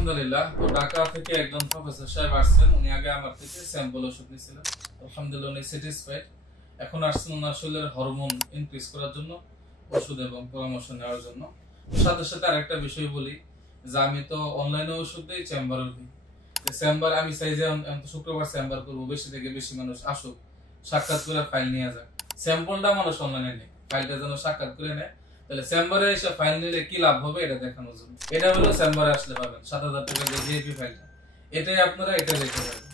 আলহামদুলিল্লাহ। তো ঢাকা থেকে একজন প্রফেসর সাহেব আসছেন, উনি আগে আমার থেকে স্যাম্পল ওষুধ নিয়েছিলেন। আলহামদুলিল্লাহ উনি স্যাটিসফাইড। এখন আসছেন ওনার শরীরের হরমোন ইনক্রিজ করার জন্য ওষুধ এবং পরামর্শ নেওয়ার জন্য। সাথে সাথে আরেকটা বিষয় বলি যে আমি তো অনলাইনে ওষুধ দিই, চেম্বারও দিই। চেম্বার আমি চাই যে শুক্রবার চেম্বার করবো, বেশি থেকে বেশি মানুষ আসুক, সাক্ষাৎ করে ফাইল নিয়ে যাক। স্যাম্পলটা মানুষ অনলাইনে নেই, ফাইলটা যেন সাক্ষাৎ করে নেয়। তাহলে চেম্বারে এসে ফাইল নিলে কি লাভ হবে এটা দেখানোর জন্য। এটা হলো চেম্বারে আসলে পাবেন 7,000 টাকা যে জিএপি ফাইলটা, এটাই আপনারা এটা দেখতে পাবেন।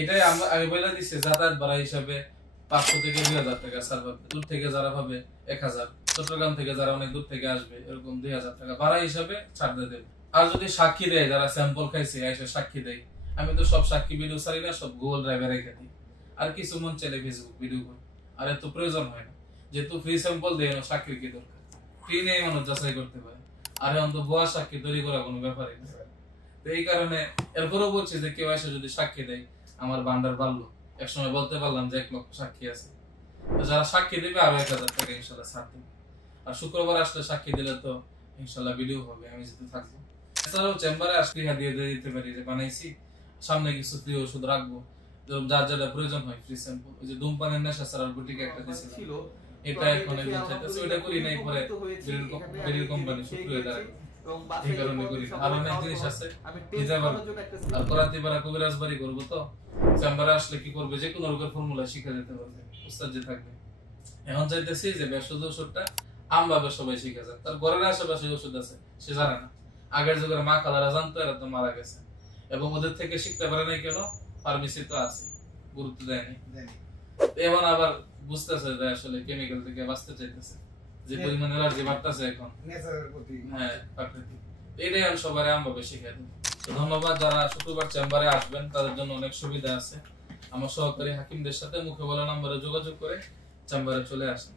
এটাই আমি বলে দিচ্ছি যাতায়াত ভাড়া হিসাবে 500 থেকে 2,000 টাকা সার্ভার। দূর থেকে যারা পাবে 1,000, চট্টগ্রাম থেকে যারা অনেক দূর থেকে আসবে এরকম 2,000 টাকা ভাড়া হিসাবে ছাড় দিয়ে দেবে। আর যদি সাক্ষী দেয়, যারা স্যাম্পল খাইছে এসে সাক্ষী দেয়, আমি তো সব সাক্ষী ভিডিও ছাড়ি না, সব গুগল ড্রাইভে রেখে দিই। আর কিছু মন চাইলে ফেসবুক ভিডিও করি, আর এত প্রয়োজন হয় না। যেহেতু ফ্রি স্যাম্পল দেয় না, সাক্ষীর কি দরকার? ফ্রি নেই, মানুষ যাচাই করতে পারে। আর অন্ত ভুয়া সাক্ষী তৈরি করা কোনো ব্যাপারই না। তো এই কারণে এরপরও বলছি যে কেউ এসে যদি সাক্ষী দেয়, আমার ভান্ডার বাড়লো। একসময় বলতে পারলাম যে 1 লক্ষ সাক্ষী আছে, যারা সাক্ষী দেবে আরো 1,000 টাকা ইনশাল্লাহ ছাড় দেবে। আর শুক্রবার আসলে সাক্ষী দিলে তো ইনশাল্লাহ ভিডিও হবে, আমি যেতে থাকবো। এছাড়াও চেম্বারে আসলে দিয়ে দিতে পারি যে বানাইছি, সামনে কিছু ফ্রি ওষুধ রাখবো, যার যেটা প্রয়োজন হয় ফ্রি স্যাম্পল। ওই যে ধূমপানের নেশা ছাড়ার বুটিকে একটা দিয়েছিল, এটা এখন ওইটা করি নাই, পরে বেরির কোম্পানি শুক্রিয়া দাঁড়ায় এই কারণে করি। আর অনেক জিনিস আছে দিতে পারবো। আর করাতে পারা কবিরাজ বাড়ি করবো, তো চেম্বারে আসলে কি করবে, যে কোনো রোগের ফর্মুলা শিখে যেতে পারবে, উস্তাদ যে থাকবে। এখন চাইতেছি যে ভেষজ ওষুধটা আমভাবে সবাই শিখে যায়। তার ঘরের আশেপাশে ওষুধ আছে, সে জানে না। আগের যুগের মা খালারা জানতো, এরা তো মারা গেছে, এবং ওদের থেকে শিখতে পারে নাই কেন? ফার্মেসি তো আছে, গুরুত্ব দেয়নি। এখন আবার বুঝতেছে যে আসলে কেমিক্যাল থেকে বাঁচতে চাইতেছে, যে পরিমাণ এলার্জি বাড়তেছে এখন। হ্যাঁ, প্রাকৃতিক। এটাই আমি সবাই আমভাবে শিখে দিই। ধন্যবাদ। যারা শুক্রবার চেম্বারে আসবেন তাদের জন্য অনেক সুবিধা আছে। আমার সহকারী হাকিমদের সাথে মুখে বলা নম্বরে যোগাযোগ করে চেম্বারে চলে আসেন।